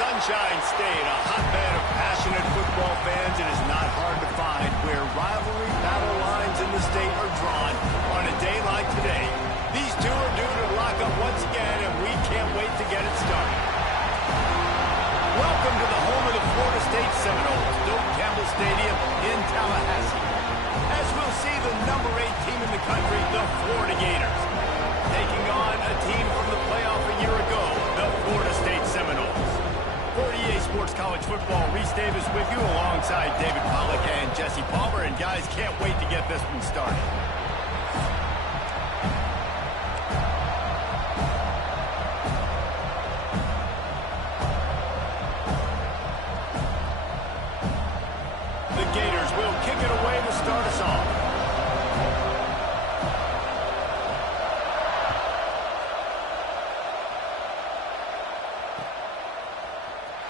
Sunshine State, a hotbed of passionate football fans. It is not hard to find where rivalry battle lines in the state are drawn on a day like today. These two are due to lock up once again, and we can't wait to get it started. Welcome to the home of the Florida State Seminoles, Doak Campbell Stadium in Tallahassee. As we'll see the number 8 team in the country, the Florida Gators, taking on a team from the playoff a year ago, the Florida State Seminoles. For EA Sports College Football, Reese Davis with you alongside David Pollack and Jesse Palmer. And guys, can't wait to get this one started. The Gators will kick it away to start us off.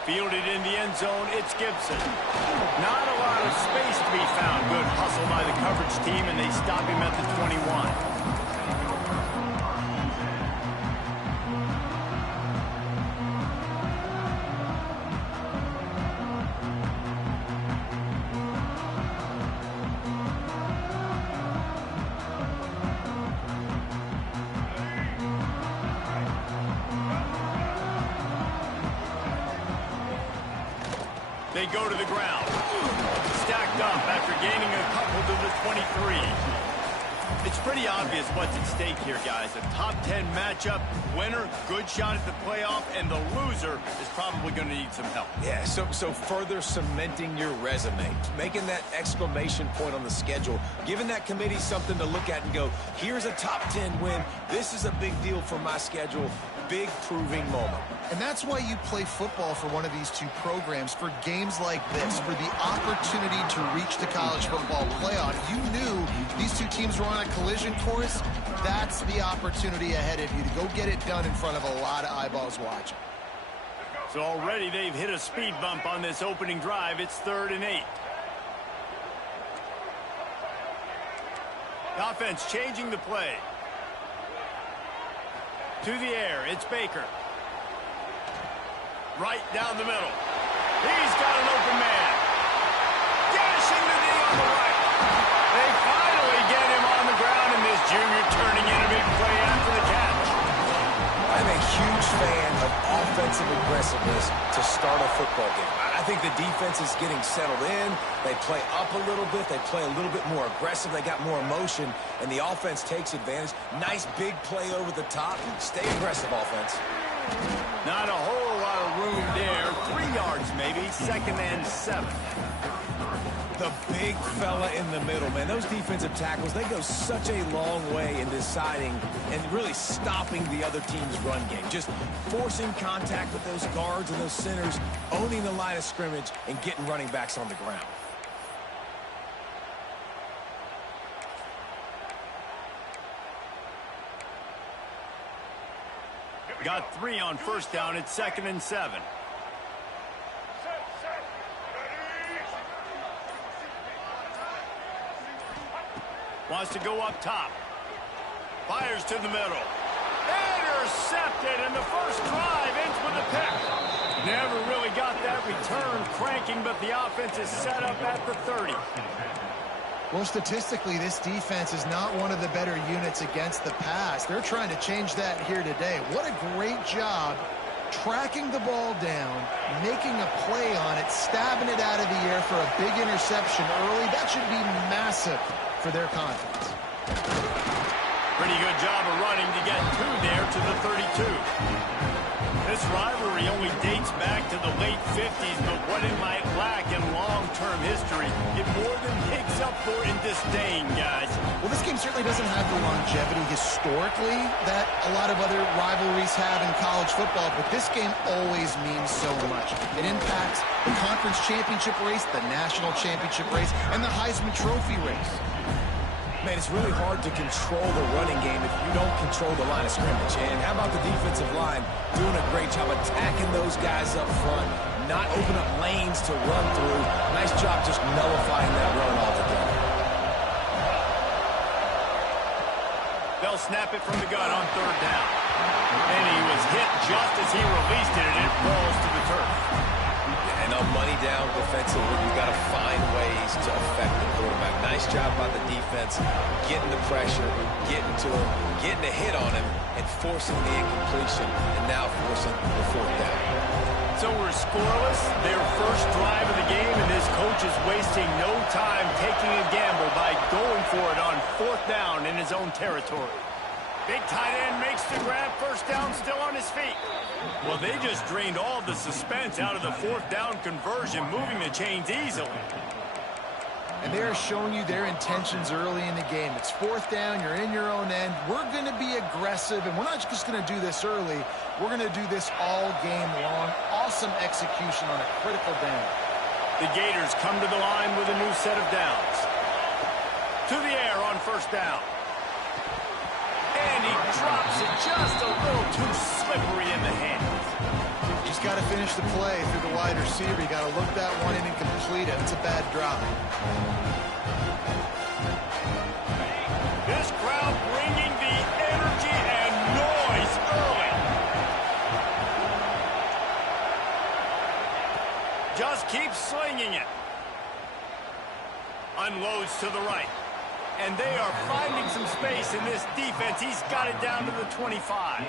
Fielded in the end zone, it's Gibson. Not a lot of space to be found. Good hustle by the coverage team, and they stop him at the 21. They go to the ground. Stacked up after gaining a couple to the 23. It's pretty obvious what's at stake here, guys. A top 10 matchup, winner, good shot at the playoff, and the loser is probably going to need some help. Yeah, so further cementing your resume, making that exclamation point on the schedule, giving that committee something to look at and go, here's a top 10 win. This is a big deal for my schedule. Big proving moment. And that's why you play football for one of these two programs, for games like this, for the opportunity to reach the college football playoff. You knew these two teams were on a collision course. That's the opportunity ahead of you to go get it done in front of a lot of eyeballs watching. So already they've hit a speed bump on this opening drive. It's 3rd and 8. The offense changing the play. To the air, it's Baker. Right down the middle. He's got an open man. Dashing the knee on the right. They finally get him on the ground, and this junior turning in a big play after the catch. I'm a huge fan of offensive aggressiveness to start a football game. I think the defense is getting settled in. They play up a little bit. They play a little bit more aggressive. They got more emotion, and the offense takes advantage. Nice big play over the top. Stay aggressive, offense. Not a whole lot of room there. 3 yards maybe. 2nd and 7. The big fella in the middle, man. Those defensive tackles, they go such a long way in deciding and really stopping the other team's run game. Just forcing contact with those guards and those centers, owning the line of scrimmage, and getting running backs on the ground. Got 3 on 1st down. It's 2nd and 7. Wants to go up top. Fires to the middle. Intercepted, and the first drive ends with a pick. Never really got that return cranking, but the offense is set up at the 30. Well, statistically, this defense is not one of the better units against the pass. They're trying to change that here today. What a great job tracking the ball down, making a play on it, stabbing it out of the air for a big interception early. That should be massive for their confidence. Pretty good job of running to get 2 there to the 32. This rivalry only dates back to the late 50s, but what it might lack in long-term history, it more than makes up for in disdain, guys. Well, this game certainly doesn't have the longevity historically that a lot of other rivalries have in college football, but this game always means so much. It impacts the conference championship race, the national championship race, and the Heisman Trophy race. Man, it's really hard to control the running game if you don't control the line of scrimmage. And how about the defensive line doing a great job attacking those guys up front, not open up lanes to run through. Nice job just nullifying that run altogether. They'll snap it from the gun on third down. And he was hit just as he released it, and it falls to the turf. And on money down defensively, you've got to find ways to affect the quarterback. Nice job by the defense, getting the pressure, getting to him, getting a hit on him, and forcing the incompletion, and now forcing the fourth down. So we're scoreless, their first drive of the game, and this coach is wasting no time taking a gamble by going for it on fourth down in his own territory. Big tight end makes the grab, first down still on his feet. Well, they just drained all the suspense out of the fourth down conversion, moving the chains easily. And they're showing you their intentions early in the game. It's fourth down, you're in your own end. We're going to be aggressive, and we're not just going to do this early. We're going to do this all game long. Awesome execution on a critical down. The Gators come to the line with a new set of downs. To the air on first down. And he drops it just a little too slippery in the hands. Just got to finish the play through the wide receiver. You got to look that one in and complete it. It's a bad drop. This crowd bringing the energy and noise early. Just keeps slinging it. Unloads to the right. And they are finding some space in this defense. He's got it down to the 25.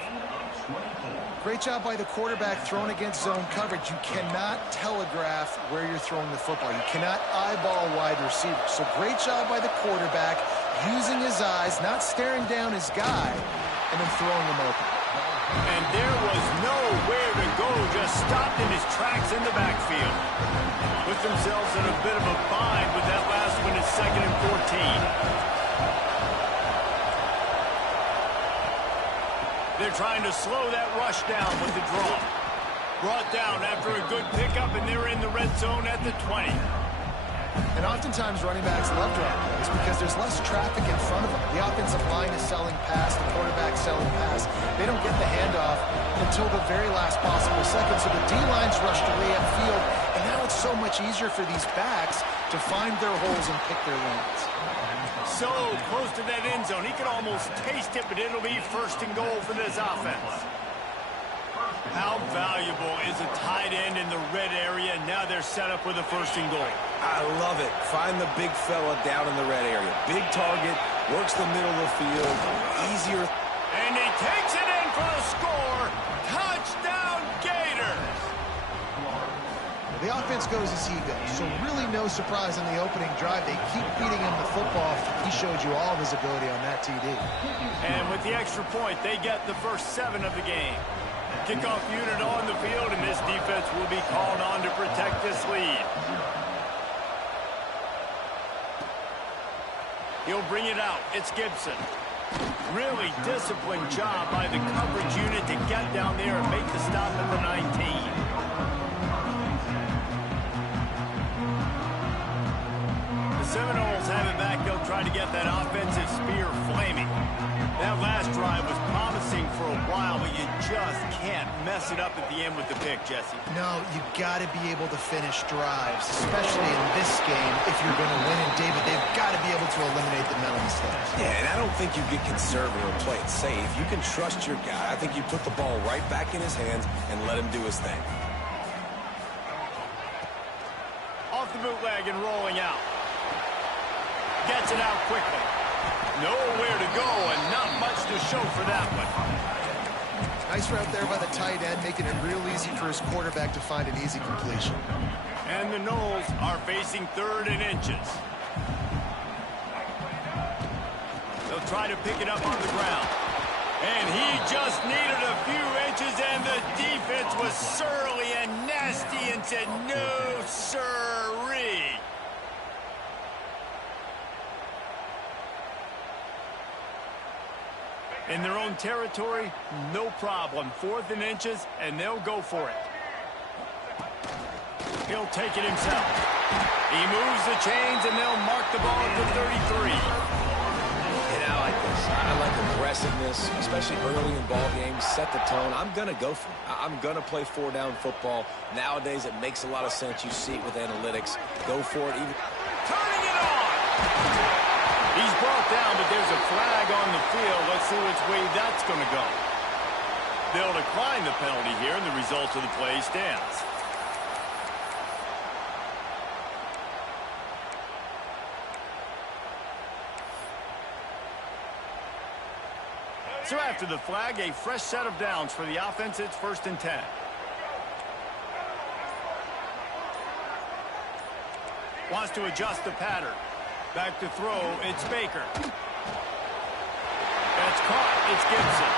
Great job by the quarterback throwing against zone coverage. You cannot telegraph where you're throwing the football. You cannot eyeball wide receiver. So great job by the quarterback using his eyes, not staring down his guy, and then throwing him open. And there was nowhere to go, just stopped in his tracks in the backfield. Put themselves in a bit of a bind with that last one at 2nd and 14. They're trying to slow that rush down with the draw. Brought down after a good pickup, and they're in the red zone at the 20. And oftentimes running backs love draw plays because there's less traffic in front of them. The offensive line is selling pass, the quarterback selling pass. They don't get the handoff until the very last possible second. So the D-line's rushed away upfield, and now it's so much easier for these backs to find their holes and pick their lanes. So close to that end zone. He could almost taste it, but it'll be 1st and goal for this offense. How valuable is a tight end in the red area? Now they're set up with a 1st and goal. I love it. Find the big fella down in the red area. Big target, works the middle of the field, easier. And he takes it in for the score. Touchdown, Gators! The offense goes as he goes, so really no surprise in the opening drive. They keep feeding him the football. He showed you all of his ability on that TD. And with the extra point, they get the first 7 of the game. Kickoff unit on the field, and this defense will be called on to protect this lead. He'll bring it out. It's Gibson. Really disciplined job by the coverage unit to get down there and make the stop at the 19. Seminoles have it back. They'll try to get that offensive spear flaming. That last drive was promising for a while, but you just can't mess it up at the end with the pick, Jesse. No, you got to be able to finish drives, especially in this game. If you're going to win, and David, they've got to be able to eliminate the mental mistakes. Yeah, and I don't think you get conservative or play it safe. You can trust your guy. I think you put the ball right back in his hands and let him do his thing. Off the bootleg and rolling out. Gets it out quickly. Nowhere to go and not much to show for that one. Nice route there by the tight end, making it real easy for his quarterback to find an easy completion. And the Noles are facing 3rd and inches. They'll try to pick it up on the ground. And he just needed a few inches, and the defense was surly and nasty and said, no, sirree. In their own territory, no problem. 4th and inches, and they'll go for it. He'll take it himself. He moves the chains, and they'll mark the ball at the 33. And I like this. I like aggressiveness, especially early in ball games. Set the tone. I'm going to go for it. I'm going to play 4-down football. Nowadays, it makes a lot of sense. You see it with analytics. Go for it. Even turning it on. He's brought down, but there's a flag on the field. Let's see which way that's going to go. They'll decline the penalty here, and the result of the play stands. So after the flag, a fresh set of downs for the offense. It's 1st and 10. Wants to adjust the pattern. Back to throw, it's Baker. That's caught, it's Gibson.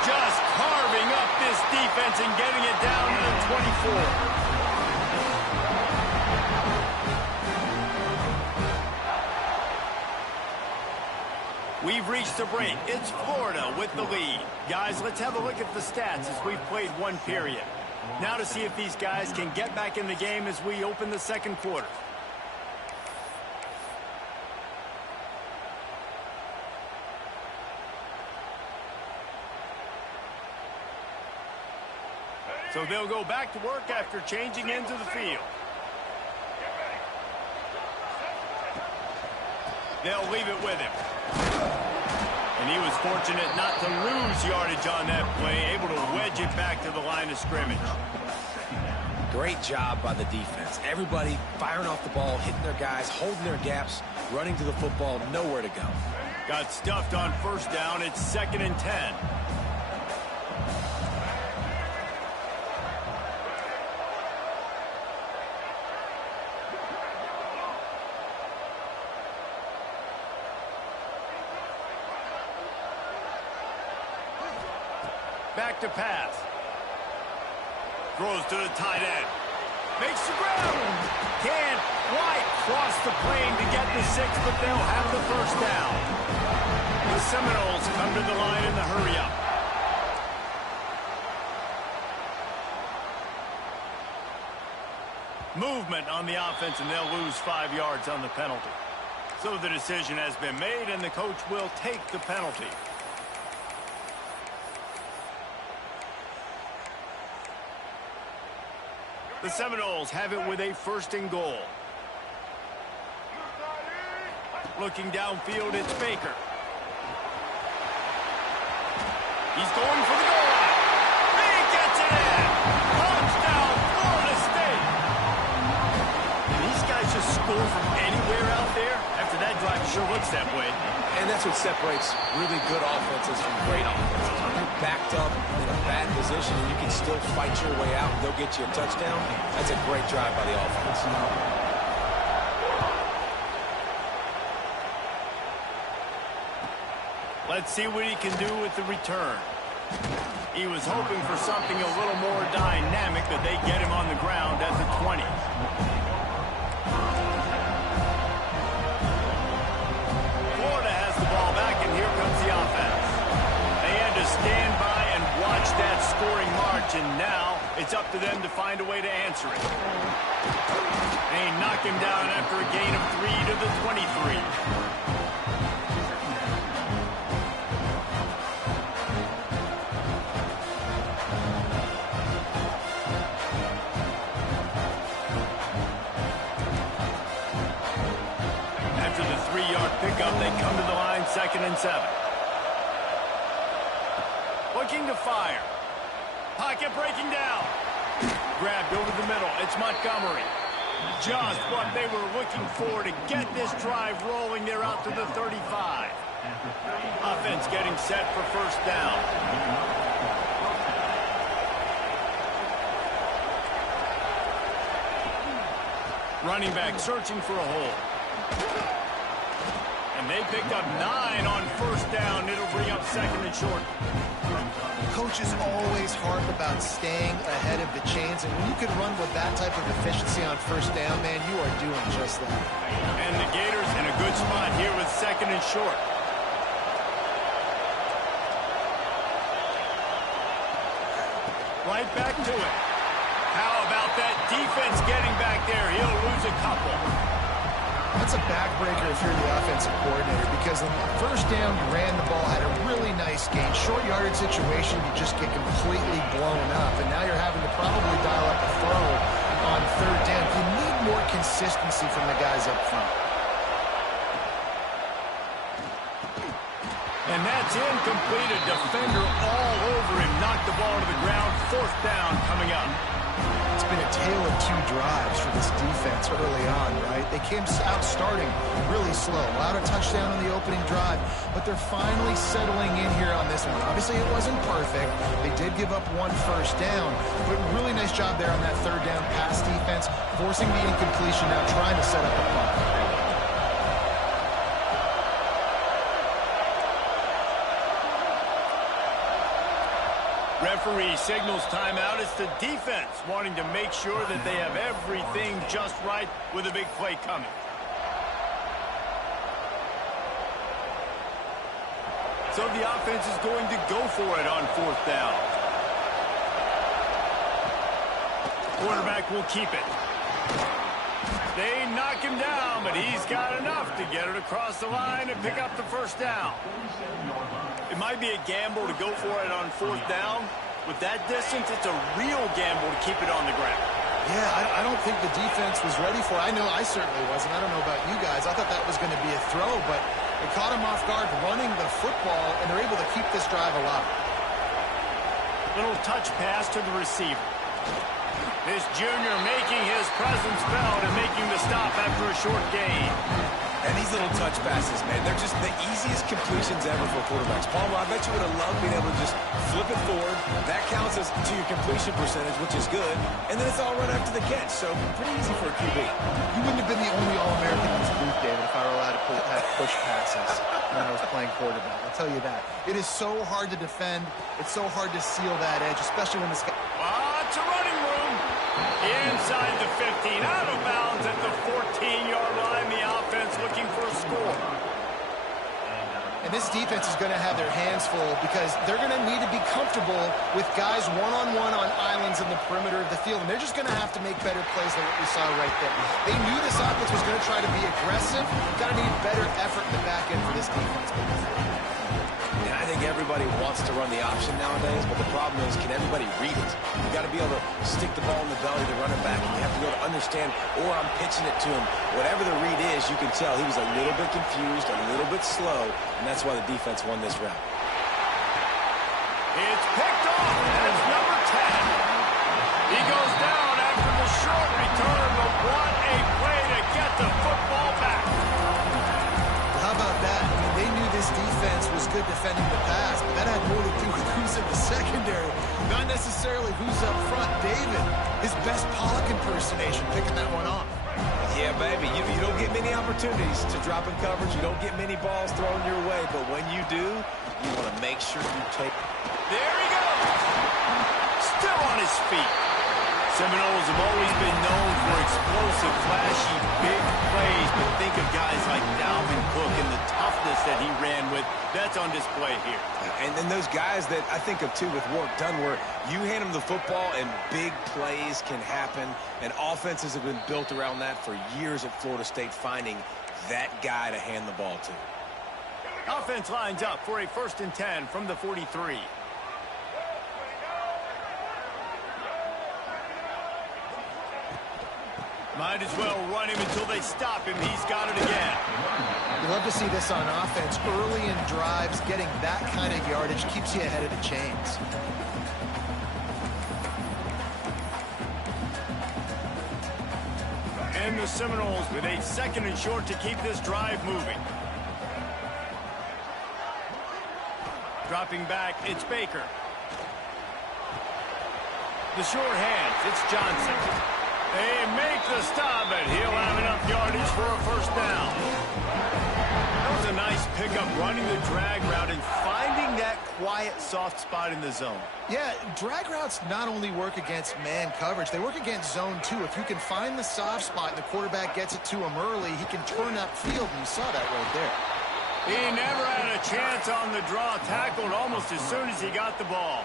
Just carving up this defense and getting it down to the 24. We've reached the break. It's Florida with the lead. Guys, let's have a look at the stats as we've played one period. Now to see if these guys can get back in the game as we open the second quarter. So they'll go back to work after changing into the field. They'll leave it with him. And he was fortunate not to lose yardage on that play, able to wedge it back to the line of scrimmage. Great job by the defense. Everybody firing off the ball, hitting their guys, holding their gaps, running to the football, nowhere to go. Got stuffed on 1st down. It's 2nd and 10. Back to pass. Throws to the tight end. Makes the ground. Can't quite cross the plane to get the 6, but they'll have the 1st down. The Seminoles come to the line in the hurry-up. Movement on the offense, and they'll lose 5 yards on the penalty. So the decision has been made, and the coach will take the penalty. The Seminoles have it with a 1st and goal. Looking downfield, it's Baker. He's going for the goal line. He gets it in. Touchdown, Florida State. And these guys just score from anywhere out there. After that drive, sure looks that way. And that's what separates really good offenses from great offenses. When you're backed up in a bad position and you can still fight your way out and they'll get you a touchdown, that's a great drive by the offense. Let's see what he can do with the return. He was hoping for something a little more dynamic, but they get him on the ground at the 20. Florida has the ball back, and here comes the offense. They had to stand by and watch that scoring march, and now it's up to them to find a way to answer it. They knock him down after a gain of 3 to the 23. After the 3-yard pickup, they come to the line, 2nd and 7. Looking to fire. Pocket breaking down. Grabbed over the middle. It's Montgomery. Just what they were looking for to get this drive rolling. They're out to the 35. Offense getting set for 1st down. Running back searching for a hole. And they picked up 9 on 1st down. It'll bring up 2nd and short. Coaches always harp about staying ahead of the chains, and when you can run with that type of efficiency on 1st down, man, you are doing just that. And the Gators in a good spot here with 2nd and short. Right back to it. How about that defense getting back there? He'll lose a couple. That's a backbreaker if you're the offensive coordinator, because on 1st down, you ran the ball, had a really nice gain. Short yardage situation, you just get completely blown up, and now you're having to probably dial up a throw on 3rd down. You need more consistency from the guys up front. And that's incomplete. A defender all over him. Knocked the ball to the ground. 4th down coming up. It's been a tale of 2 drives for this defense early on, right? They came out starting really slow. Allowed a touchdown on the opening drive, but they're finally settling in here on this one. Obviously, it wasn't perfect. They did give up 1 first down, but really nice job there on that 3rd down pass defense, forcing the incompletion, now trying to set up a punt. Referee signals timeout. It's the defense wanting to make sure that they have everything just right with a big play coming. So the offense is going to go for it on 4th down. Quarterback will keep it. They knock him down, but he's got enough to get it across the line and pick up the 1st down. It might be a gamble to go for it on 4th down. With that distance, it's a real gamble to keep it on the ground. Yeah, I don't think the defense was ready for it. I know I certainly wasn't. I don't know about you guys. I thought that was going to be a throw, but it caught him off guard running the football, and they're able to keep this drive alive. Little touch pass to the receiver. This junior making his presence felt and making the stop after a short gain. And these little touch passes, man, they're just the easiest completions ever for quarterbacks. Palmer, I bet you would have loved being able to just flip it forward. That counts as to your completion percentage, which is good. And then it's all right after the catch, so pretty easy for a QB. You wouldn't have been the only All-American in this booth, David, if I were allowed to have push passes when I was playing quarterback. I'll tell you that. It is so hard to defend. It's so hard to seal that edge, especially when this guy... Lots of running room. Inside the 15, out of bounds at the 14-yard line. The offense looking for a score. And this defense is going to have their hands full because they're going to need to be comfortable with guys one-on-one on islands in the perimeter of the field. And they're just going to have to make better plays than what we saw right there. They knew this offense was going to try to be aggressive. Got to need better effort in the back end for this defense. And I think everybody wants to run the option nowadays, but the problem is, can everybody read it? You got to be able to stick the ball in the belly to run it back, and you have to be able to understand, or I'm pitching it to him. Whatever the read is, you can tell he was a little bit confused, a little bit slow, and that's why the defense won this round. It's picked off. That's number 10. He goes down after the short return, but what a play to get the football back. How about that? I mean, they knew this defense was good defending the pass, but that had more to do with who's in the secondary, not necessarily who's up front. David, his best Pollock impersonation, picking that one off. Yeah, baby, you don't get many opportunities to drop in coverage. You don't get many balls thrown your way, but when you do, you want to make sure you take... There he goes. Still on his feet. Seminoles have always been known for explosive, flashy, big plays, but think of guys like Dalvin Cook and the toughness that he ran with. That's on display here. And then those guys that I think of, too, with work done, where you hand them the football and big plays can happen, and offenses have been built around that for years at Florida State, finding that guy to hand the ball to. Offense lines up for a 1st and 10 from the 43. Might as well run him until they stop him. He's got it again. You love to see this on offense. Early in drives, getting that kind of yardage keeps you ahead of the chains. And the Seminoles with a 2nd and short to keep this drive moving. Dropping back, it's Baker. The short hands, it's Johnson. They make the stop, but he'll have enough yardage for a 1st down. That was a nice pickup, running the drag route and finding that quiet, soft spot in the zone. Yeah, drag routes not only work against man coverage, they work against zone too. If you can find the soft spot and the quarterback gets it to him early, he can turn upfield, and you saw that right there. He never had a chance on the draw, tackled almost as soon as he got the ball.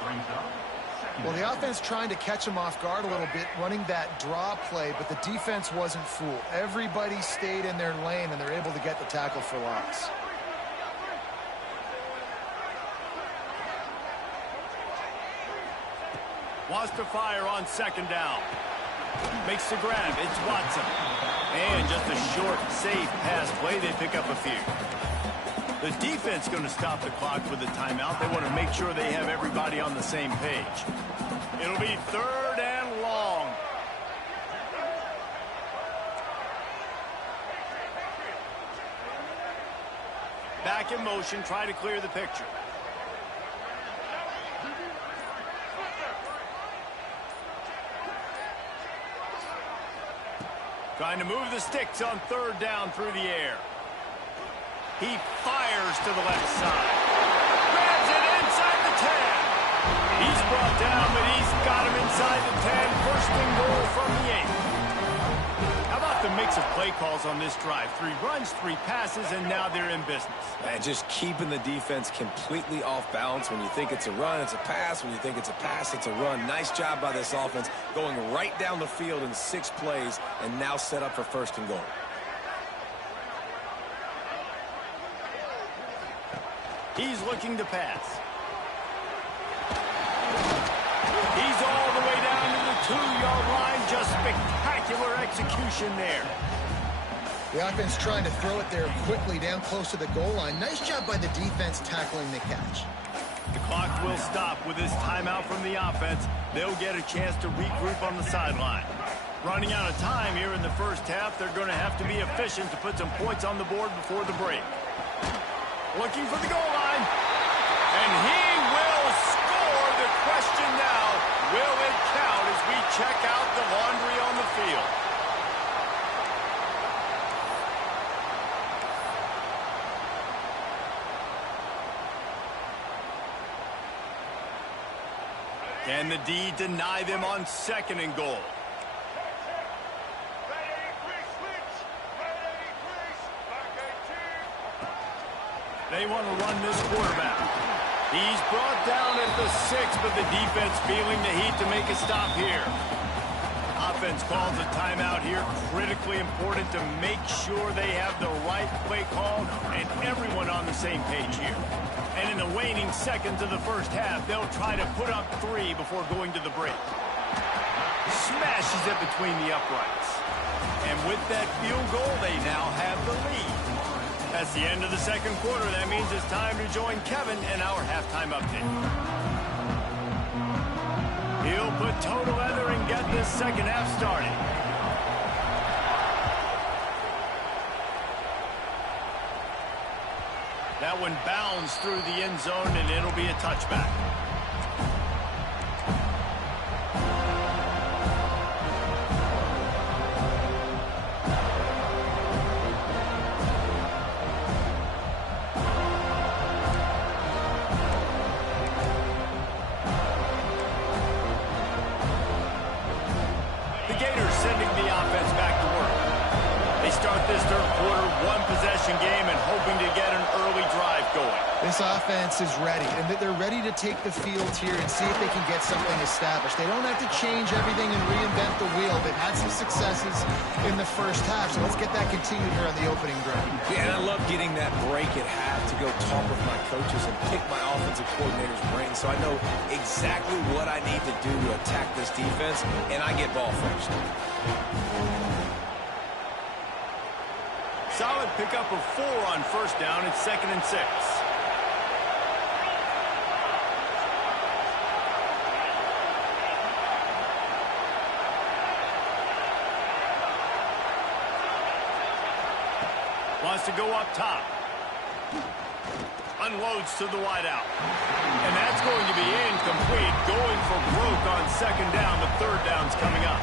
Well, the offense trying to catch him off guard a little bit, running that draw play, but the defense wasn't fooled. Everybody stayed in their lane, and they're able to get the tackle for loss. Wants to fire on 2nd down. Makes the grab. It's Watson. And just a short, safe pass play. They pick up a few. The defense going to stop the clock with a timeout. They want to make sure they have everybody on the same page. It'll be 3rd and long. Back in motion, try to clear the picture. Trying to move the sticks on 3rd down through the air. He fires to the left side. Grabs it inside the 10. He's brought down, but he's got him inside the 10. 1st and goal from the 8. How about the mix of play calls on this drive? 3 runs, 3 passes, and now they're in business. And just keeping the defense completely off balance. When you think it's a run, it's a pass. When you think it's a pass, it's a run. Nice job by this offense going right down the field in 6 plays and now set up for 1st and goal. He's looking to pass. He's all the way down to the 2-yard line. Just spectacular execution there. The offense trying to throw it there quickly down close to the goal line. Nice job by the defense tackling the catch. The clock will stop with this timeout from the offense. They'll get a chance to regroup on the sideline. Running out of time here in the 1st half, they're going to have to be efficient to put some points on the board before the break. Looking for the goal line. And he will score. The question now, will it count as we check out the laundry on the field? Can the D deny them on 2nd and goal? They want to run this quarterback. He's brought down at the 6, but the defense feeling the heat to make a stop here. Offense calls a timeout here. Critically important to make sure they have the right play call and everyone on the same page here. And in the waning seconds of the 1st half, they'll try to put up 3 before going to the break. Smashes it between the uprights. And with that field goal, they now have the lead. That's the end of the 2nd quarter. That means it's time to join Kevin in our halftime update. He'll put toe to leather and get this 2nd half started. That one bounds through the end zone, and it'll be a touchback. This offense is ready, and they're ready to take the field here and see if they can get something established. They don't have to change everything and reinvent the wheel. They've had some successes in the 1st half, so let's get that continued here on the opening drive. Yeah, and I love getting that break at half to go talk with my coaches and pick my offensive coordinator's brain so I know exactly what I need to do to attack this defense, and I get ball first. Solid pickup of 4 on 1st down. It's 2nd and 6. Wants to go up top. Unloads to the wideout. And that's going to be incomplete. Going for broke on 2nd down. The 3rd down's coming up.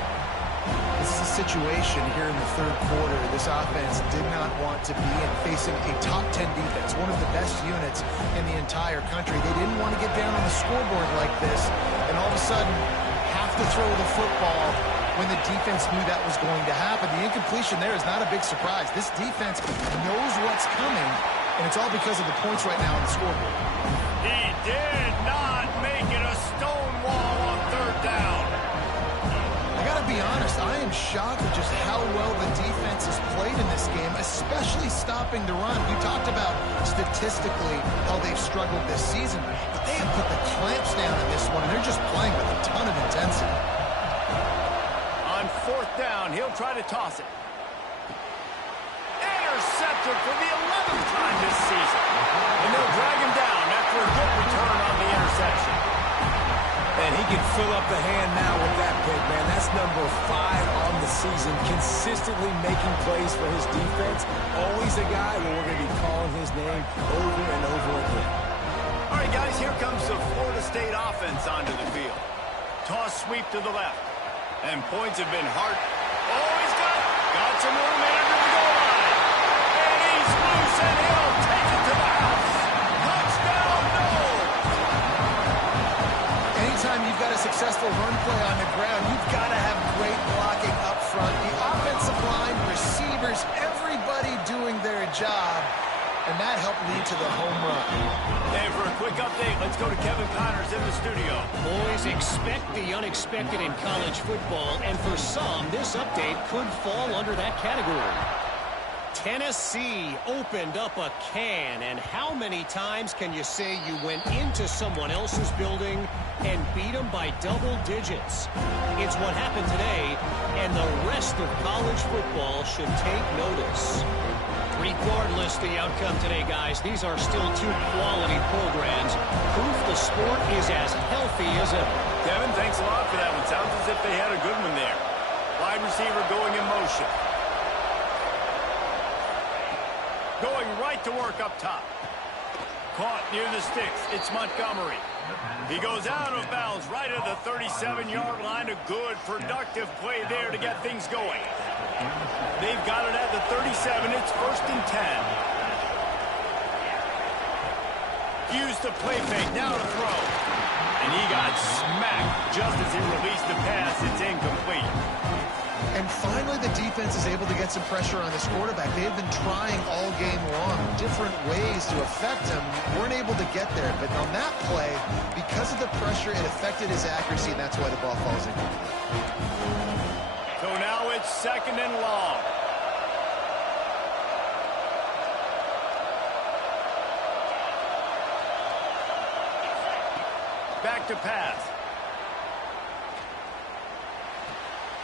This is a situation here in the 3rd quarter this offense did not want to be in, facing a top 10 defense, one of the best units in the entire country. They didn't want to get down on the scoreboard like this and all of a sudden have to throw the football when the defense knew that was going to happen. The incompletion there is not a big surprise. This defense knows what's coming, and it's all because of the points right now on the scoreboard. He did not make it a stone wall on 3rd down. I got to be honest, I am shocked at just how well the defense has played in this game, especially stopping the run. We talked about statistically how they've struggled this season, but they have put the clamps down in this one, and they're just playing with a ton of intensity. On 4th down, he'll try to toss it. Intercepted after for the 11th time this season. And they'll drag him down after a good return on the interception. And he can fill up the hand now with that pick, man. That's number 5 on the season, consistently making plays for his defense. Always a guy where we're going to be calling his name over and over again. All right, guys, here comes the Florida State offense onto the field. Toss sweep to the left. And points have been hard. Oh, he's got some room in under the goal line. And he's loose, and he'll take it to the house. Touchdown, no! Anytime you've got a successful run play on the ground, you've got to have great blocking up front. The offensive line, receivers, everybody doing their job. And that helped lead to the home run. And for a quick update, let's go to Kevin Connors in the studio. Boys, expect the unexpected in college football, and for some, this update could fall under that category. Tennessee opened up a can, and how many times can you say you went into someone else's building and beat them by double digits? It's what happened today, and the rest of college football should take notice. Regardless the outcome today, guys, these are still 2 quality programs. Proof the sport is as healthy as ever. Kevin, thanks a lot for that one. Sounds as if they had a good one there. Wide receiver going in motion. Going right to work up top. Caught near the sticks. It's Montgomery. He goes out of bounds right at the 37-yard line. A good, productive play there to get things going. They've got it at the 37. It's 1st and 10. Used the play fake. Now to throw. And he got smacked just as he released the pass. It's incomplete. And finally, the defense is able to get some pressure on this quarterback. They have been trying all game long, different ways to affect him. Weren't able to get there. But on that play, because of the pressure, it affected his accuracy, and that's why the ball falls in. So now it's 2nd and long. Back to pass.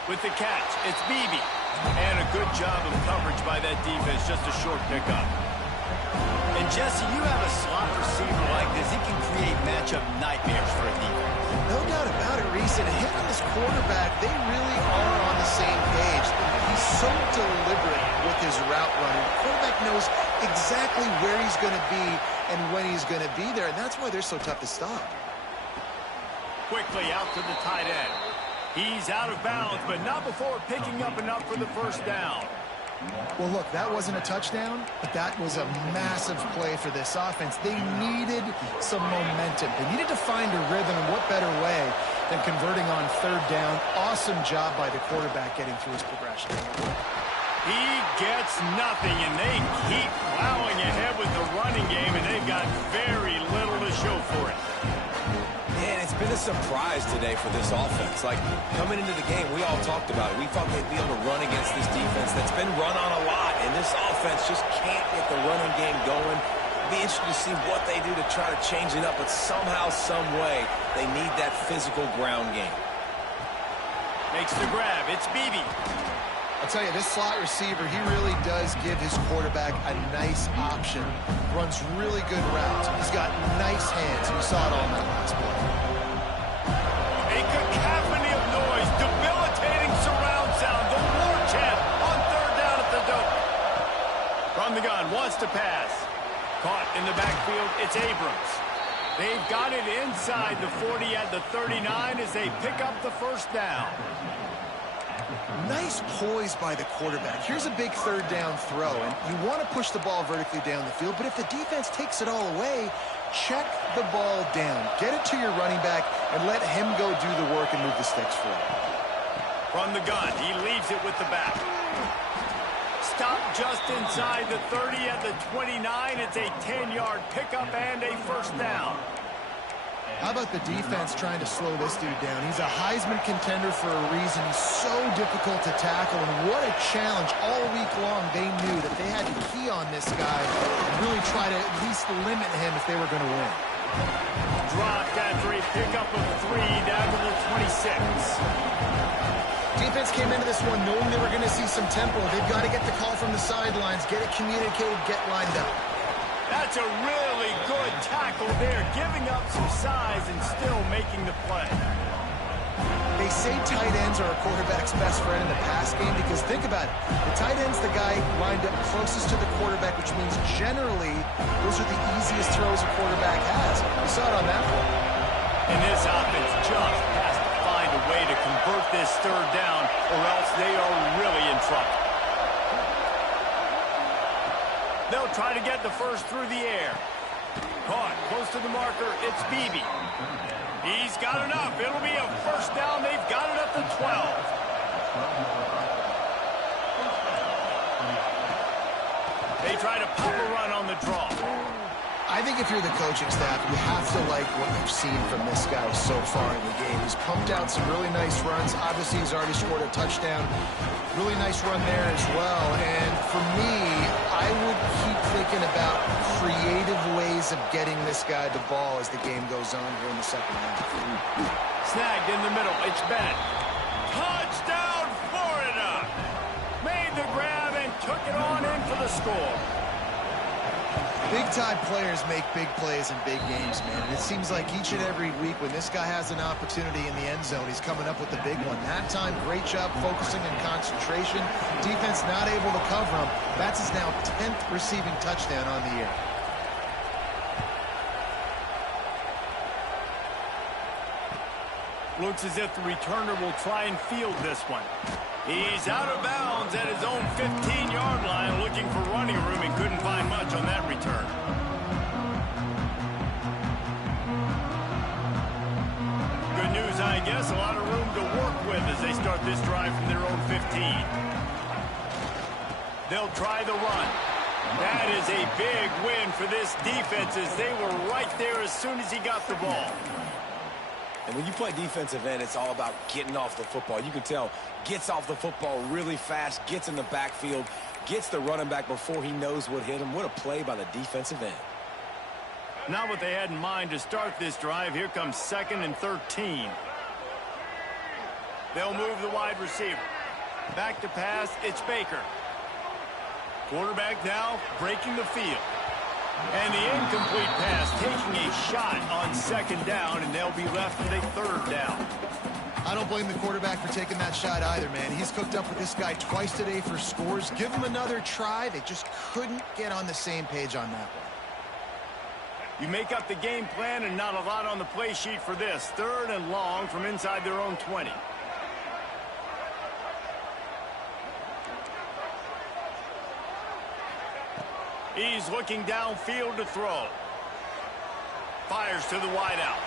With the catch, it's Beebe. And a good job of coverage by that defense, just a short pickup. And Jesse, you have a slot receiver like this, he can create matchup nightmares for a defense. No doubt about it, Reese. And him and his quarterback, they really are on the same page. He's so deliberate with his route running. The quarterback knows exactly where he's going to be and when he's going to be there, and that's why they're so tough to stop. Quickly out to the tight end. He's out of bounds, but not before picking up enough for the 1st down. Well, look, that wasn't a touchdown, but that was a massive play for this offense. They needed some momentum. They needed to find a rhythm, and what better way than converting on 3rd down. Awesome job by the quarterback getting through his progression. He gets nothing, and they keep plowing ahead with the running game, and they've got very little to show for it. And it's been a surprise today for this offense. Like, coming into the game, we all talked about it. We thought they'd be able to run against this defense that's been run on a lot, and this offense just can't get the running game going. It'll be interesting to see what they do to try to change it up, but somehow, some way, they need that physical ground game. Makes the grab. It's Beebe. I'll tell you, this slot receiver, he really does give his quarterback a nice option. Runs really good routes. He's got nice hands. You saw it on that last play. A cacophony of noise, debilitating surround sound. The war chant on 3rd down at the dope. From the gun, wants to pass. Caught in the backfield, it's Abrams. They've got it inside the 40 at the 39 as they pick up the 1st down. Nice poise by the quarterback. Here's a big 3rd down throw, and you want to push the ball vertically down the field, but if the defense takes it all away, check the ball down. Get it to your running back and let him go do the work and move the sticks for you. From the gun, he leaves it with the back. Stop just inside the 30 at the 29. It's a 10-yard pickup and a 1st down. How about the defense trying to slow this dude down? He's a Heisman contender for a reason. He's so difficult to tackle, and what a challenge. All week long, they knew that they had to key on this guy and really try to at least limit him if they were going to win. Dropped after a pickup of 3 down to the 26. Defense came into this one knowing they were going to see some tempo. They've got to get the call from the sidelines, get it communicated, get lined up. That's a really good tackle there, giving up some size and still making the play. They say tight ends are a quarterback's best friend in the pass game because think about it. The tight end's the guy lined up closest to the quarterback, which means generally those are the easiest throws a quarterback has. We saw it on that play. And this offense just has to find a way to convert this third down or else they are really in trouble. They'll try to get the first through the air. Caught close to the marker. It's Beebe. He's got enough. It'll be a first down. They've got it up to 12. They try to pop a run on the draw. I think if you're the coaching staff, you have to like what you've seen from this guy so far in the game. He's pumped out some really nice runs. Obviously, he's already scored a touchdown. Really nice run there as well. And for me, I would keep thinking about creative ways of getting this guy the ball as the game goes on here in the second half. Snagged in the middle. It's Bennett. Touchdown, Florida! Made the grab and took it on in for the score. Big-time players make big plays in big games, man. And it seems like each and every week when this guy has an opportunity in the end zone, he's coming up with the big one. That time, great job focusing and concentration. Defense not able to cover him. That's his now 10th receiving touchdown on the year. Looks as if the returner will try and field this one. He's out of bounds at his own 15-yard line, looking for running room and couldn't find much on that return. Good news, I guess, a lot of room to work with as they start this drive from their own 15. They'll try the run. That is a big win for this defense as they were right there as soon as he got the ball. And when you play defensive end, it's all about getting off the football. You can tell, gets off the football really fast, gets in the backfield, gets the running back before he knows what hit him. What a play by the defensive end. Not what they had in mind to start this drive. Here comes 2nd and 13. They'll move the wide receiver. Back to pass, it's Baker. Quarterback now breaking the field. And the incomplete pass taking a shot on 2nd down, and they'll be left with a 3rd down. I don't blame the quarterback for taking that shot either, man. He's cooked up with this guy twice today for scores. Give him another try. They just couldn't get on the same page on that one. You make up the game plan and not a lot on the play sheet for this. 3rd and long from inside their own 20. He's looking downfield to throw. Fires to the wideout.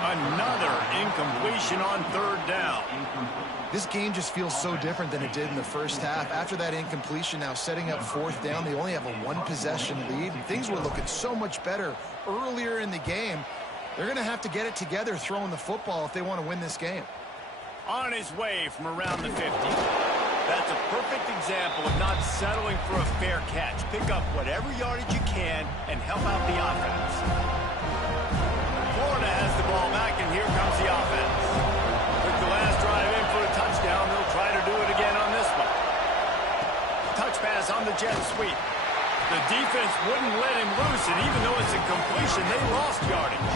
Another incompletion on 3rd down. This game just feels so different than it did in the first half. After that incompletion, now setting up 4th down, they only have a 1-possession lead. And things were looking so much better earlier in the game. They're going to have to get it together throwing the football if they want to win this game. On his way from around the 50. That's a perfect example of not settling for a fair catch. Pick up whatever yardage you can and help out the offense. Florida has the ball back, and here comes the offense. Took the last drive in for a touchdown. They'll try to do it again on this one. Touch pass on the jet sweep. The defense wouldn't let him loose, and even though it's a completion, they lost yardage.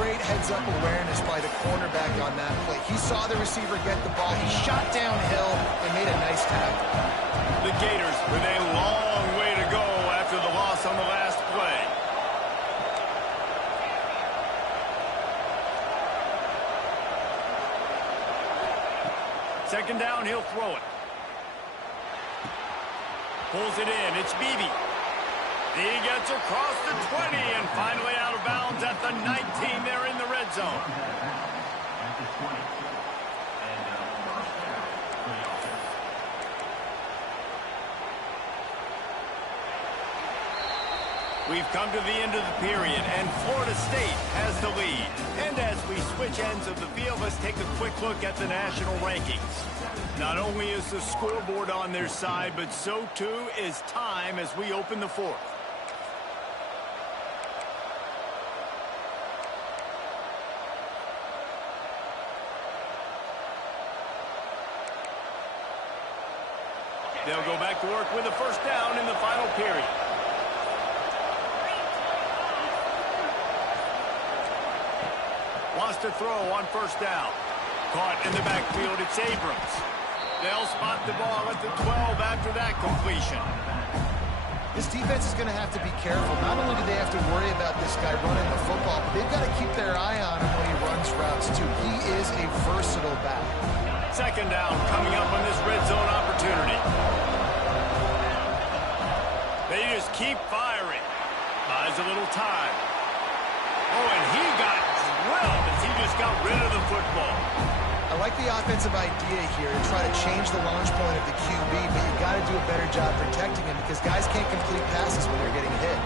Great heads-up awareness by the cornerback on that play. He saw the receiver get the ball. He shot downhill and made a nice tackle. The Gators with a long way to go after the loss on the last play. Second down, he'll throw it. Pulls it in. It's Beebe. He gets across the 20 and finally out of bounds at the 19. They're in the red zone. We've come to the end of the period, and Florida State has the lead. And as we switch ends of the field, let's take a quick look at the national rankings. Not only is the scoreboard on their side, but so too is time as we open the 4th. They'll go back to work with a first down in the final period. Wants to throw on first down. Caught in the backfield, it's Abrams. They'll spot the ball at the 12 after that completion. This defense is going to have to be careful. Not only do they have to worry about this guy running the football, but they've got to keep their eye on him when he runs routes, too. He is a versatile back. Second down coming up on this red zone opportunity. They just keep firing. Buys a little time. Oh, and he got drilled as he just got rid of the football. I like the offensive idea here to try to change the launch point of the QB, but you got to do a better job protecting him because guys can't complete passes when they're getting hit.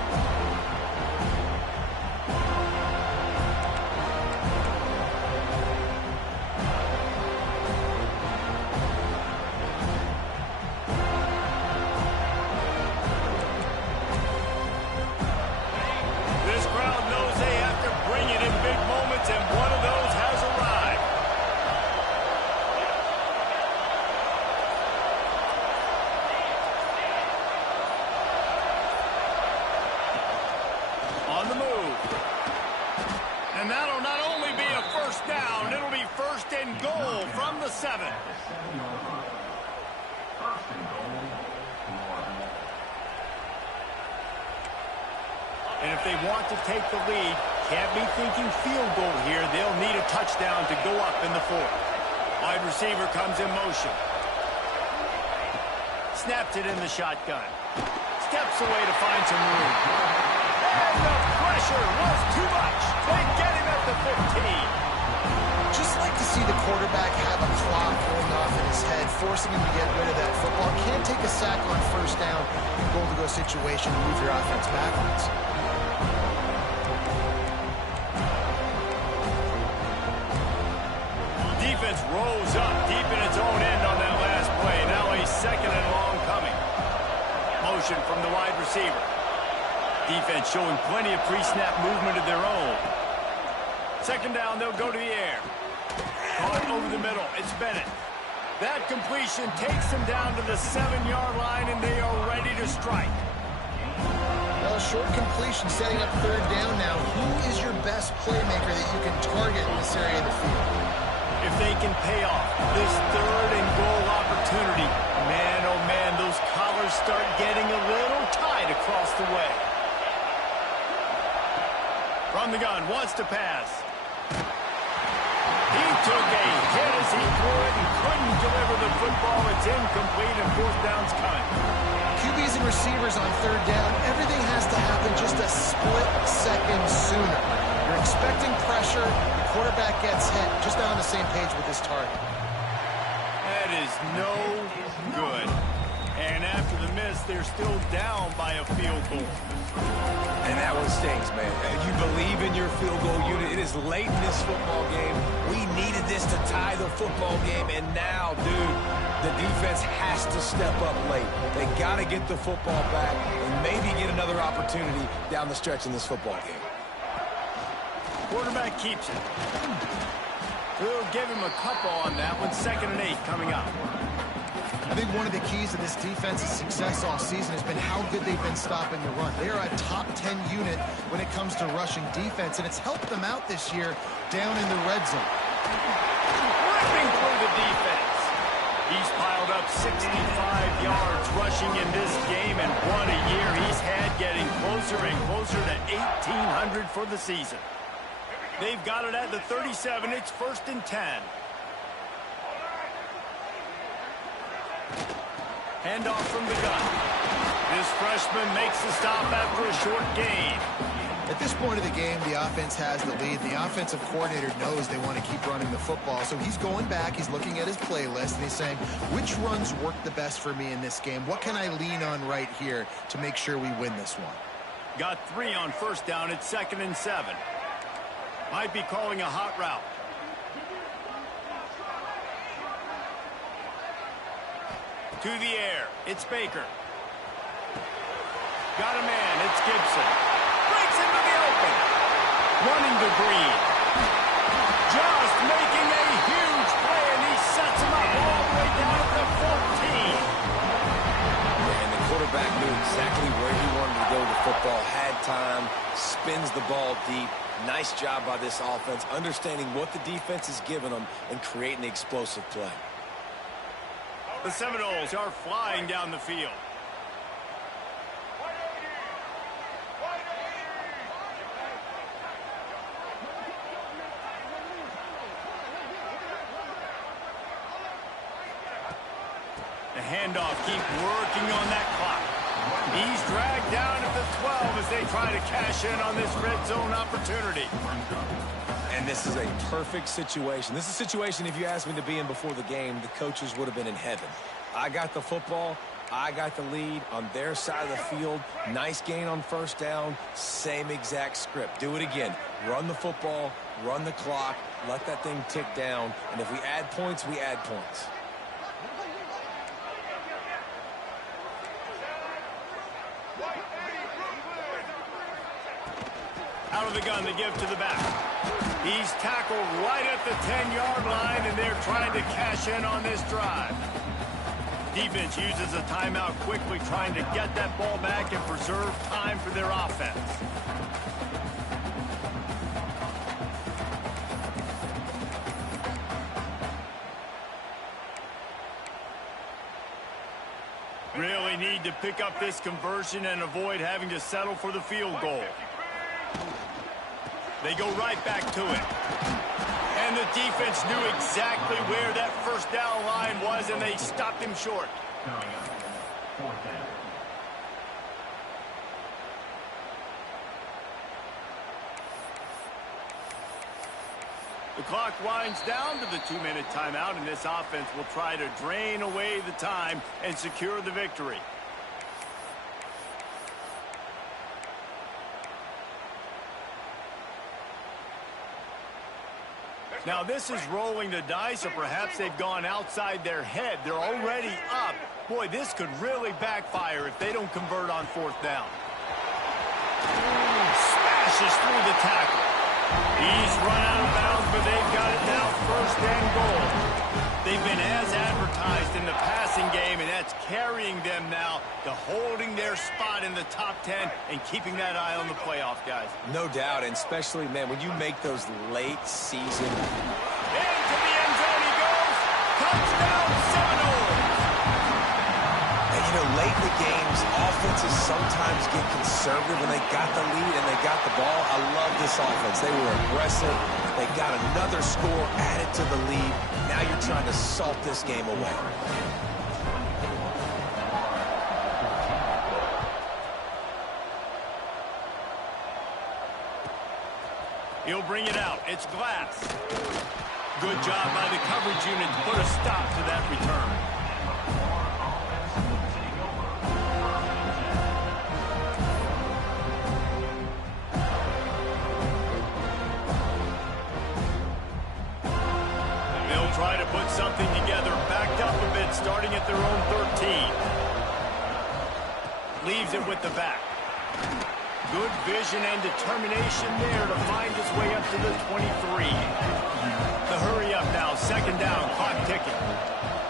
This crowd knows they have to bring it in big moments, and one of those has arrived. On the move. And that'll not only be a first down, it'll be first and goal from the 7. And if they want to take the lead, can't be thinking field goal here. They'll need a touchdown to go up in the 4th. Wide receiver comes in motion. Snaps it in the shotgun. Steps away to find some room. And the pressure was too much. They get him at the 15. Just like to see the quarterback have a clock going off in his head, forcing him to get rid of that football. Can't take a sack on first down in a goal-to-go situation and move your offense backwards. Defense rose up deep in its own end on that last play. Now a second and long coming. Motion from the wide receiver. Defense showing plenty of pre-snap movement of their own. Second down, they'll go to the air. Caught over the middle. It's Bennett. That completion takes them down to the 7-yard line, and they are ready to strike. Well, short completion setting up third down now. Who is your best playmaker that you can target in this area of the field? If they can pay off this third and goal opportunity, man, oh man, those collars start getting a little tight across the way. From the gun, wants to pass. He took a hit as he threw it and couldn't deliver the football. It's incomplete and fourth down's coming. QBs and receivers on third down, everything has to happen just a split second sooner. You're expecting pressure, the quarterback gets hit, just not on the same page with his target. That is no good. And after the miss, they're still down by a field goal. And that one stings, man. You believe in your field goal unit. It is late in this football game. We needed this to tie the football game, and now, dude, the defense has to step up late. They got to get the football back and maybe get another opportunity down the stretch in this football game. Quarterback keeps it. We'll give him a couple on that one. 2nd and 8 coming up. I think one of the keys to this defense's success all season has been how good they've been stopping the run. They are a top 10 unit when it comes to rushing defense, and it's helped them out this year down in the red zone. Ripping through the defense. He's piled up 65 yards rushing in this game, and what a year he's had, getting closer and closer to 1,800 for the season. They've got it at the 37. It's 1st and 10. Handoff from the gun. This freshman makes the stop after a short gain. At this point of the game, the offense has the lead. The offensive coordinator knows they want to keep running the football, so he's going back, he's looking at his playlist, and he's saying, which runs work the best for me in this game? What can I lean on right here to make sure we win this one? Got 3 on first down. It's 2nd and 7. Might be calling a hot route. To the air. It's Baker. Got a man. It's Gibson. Breaks into the open. Running the green. Just making a huge play, and he sets him up all the way down at the 14. football, had time, spins the ball deep. Nice job by this offense, understanding what the defense is giving them and creating the explosive play. The Seminoles are flying down the field. The handoff, keep working on that clock. He's dragged down at the 12 as they try to cash in on this red zone opportunity. And this is a perfect situation. This is a situation, if you asked me to be in before the game, the coaches would have been in heaven. I got the football. I got the lead on their side of the field. Nice gain on first down. Same exact script. Do it again. Run the football, run the clock, let that thing tick down. And if we add points, we add points. Out of the gun, they give to the back. He's tackled right at the 10-yard line, and they're trying to cash in on this drive. Defense uses a timeout quickly, trying to get that ball back and preserve time for their offense. Really need to pick up this conversion and avoid having to settle for the field goal. They go right back to it. And the defense knew exactly where that first down line was, and they stopped him short. The clock winds down to the 2-minute timeout, and this offense will try to drain away the time and secure the victory. Now, this is rolling the dice, or perhaps they've gone outside their head. They're already up. Boy, this could really backfire if they don't convert on fourth down. Smashes through the tackle. He's run out of bounds, but they've got it now first and goal. They've been as advertised in the passing game, and that's carrying them now to holding their spot in the top 10 and keeping that eye on the playoff, guys. No doubt, and especially, man, when you make those late season. Into the end zone he goes. Touchdown, Seminoles. And, you know, late in the games, offenses sometimes get conservative when they got the lead and they got the ball. I love this offense. They were aggressive. They got another score added to the lead. Now you're trying to salt this game away. He'll bring it out. It's Glass. Good job by the coverage unit to put a stop to that return. Try to put something together, backed up a bit, starting at their own 13. Leaves it with the back. Good vision and determination there to find his way up to the 23. The hurry up now, second down, clock ticking.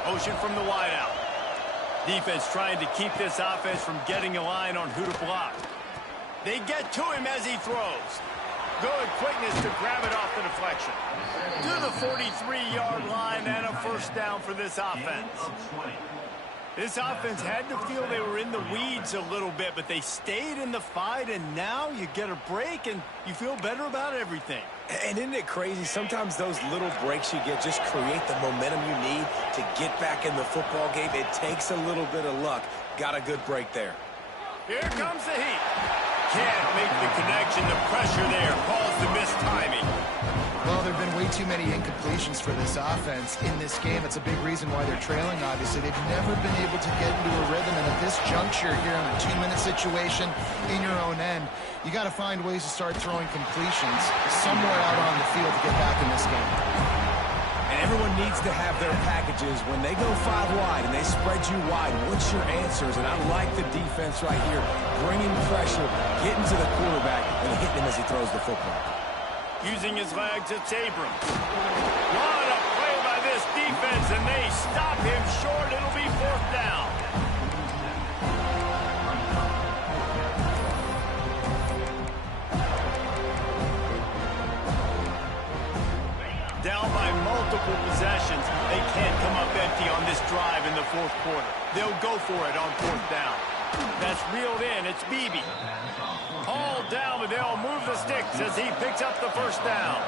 Motion from the wideout. Defense trying to keep this offense from getting a line on who to block. They get to him as he throws. Good quickness to grab it off the deflection. To the 43-yard line and a first down for this offense. This offense had to feel they were in the weeds a little bit, but they stayed in the fight, and now you get a break and you feel better about everything. And isn't it crazy? Sometimes those little breaks you get just create the momentum you need to get back in the football game. It takes a little bit of luck. Got a good break there. Here comes the heat. Can't make the connection. The pressure there caused the missed timing. Well, there have been way too many incompletions for this offense in this game. It's a big reason why they're trailing, obviously. They've never been able to get into a rhythm, and at this juncture here in a 2-minute situation in your own end, you got to find ways to start throwing completions somewhere out on the field to get back in this game. And everyone needs to have their packages. When they go 5 wide and they spread you wide, what's your answers? And I like the defense right here, bringing pressure, getting to the quarterback, and hitting him as he throws the football. Using his legs, it's Abrams. What a play by this defense, and they stop him short. It'll be fourth down. down by multiple possessions. They can't come up empty on this drive in the fourth quarter. They'll go for it on fourth down. That's reeled in. It's Beebe. Hauled down, but they'll move the sticks as he picks up the first down.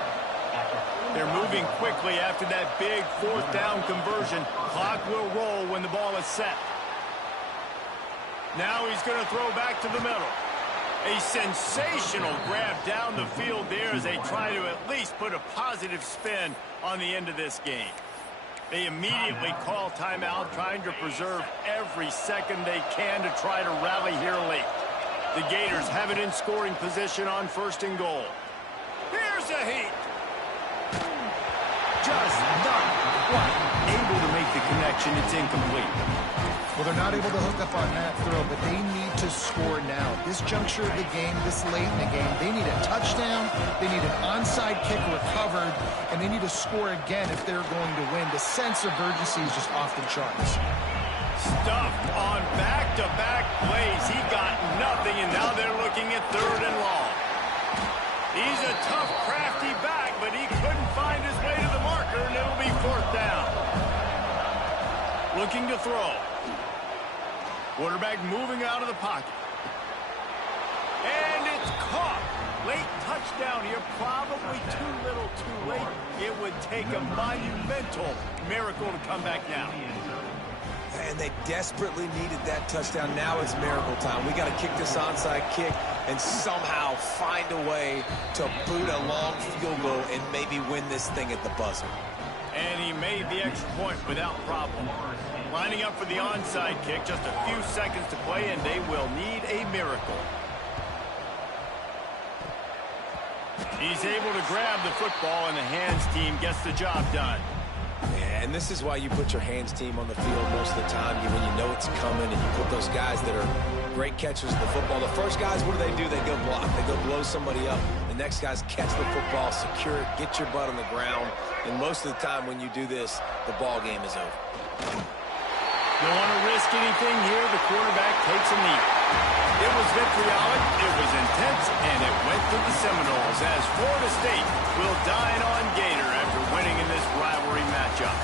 They're moving quickly after that big fourth down conversion. Clock will roll when the ball is set. Now he's going to throw back to the middle. A sensational grab down the field there as they try to at least put a positive spin on the end of this game. They immediately call timeout, trying to preserve every second they can to try to rally here late. The Gators have it in scoring position on first and goal. Here's a heat. Just not quite able to make the connection. It's incomplete. Well, they're not able to hook up on that throw, but they need to score now. This juncture of the game, this late in the game, they need a touchdown, they need an onside kick recovered, and they need to score again if they're going to win. The sense of urgency is just off the charts. Stuffed on back-to-back plays. He got nothing, and now they're looking at third and long. He's a tough, crafty back, but he couldn't find his way to the marker, and it'll be fourth down. Looking to throw. Quarterback moving out of the pocket. And it's caught. Late touchdown here. Probably too little too late. It would take a monumental miracle to come back now. And they desperately needed that touchdown. Now it's miracle time. We got to kick this onside kick and somehow find a way to boot a long field goal and maybe win this thing at the buzzer. And he made the extra point without problem. Lining up for the onside kick, just a few seconds to play, and they will need a miracle. He's able to grab the football, and the hands team gets the job done. Yeah, and this is why you put your hands team on the field most of the time, when you know it's coming, and you put those guys that are great catchers of the football. The first guys, what do? They go block. They go blow somebody up. The next guys catch the football, secure it, get your butt on the ground. And most of the time when you do this, the ball game is over. Don't want to risk anything here. The quarterback takes a knee. It was vitriolic, it was intense, and it went to the Seminoles as Florida State will dine on Gator after winning in this rivalry matchup.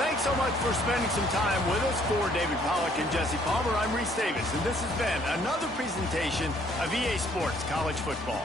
Thanks so much for spending some time with us. For David Pollack and Jesse Palmer, I'm Reese Davis, and this has been another presentation of EA Sports College Football.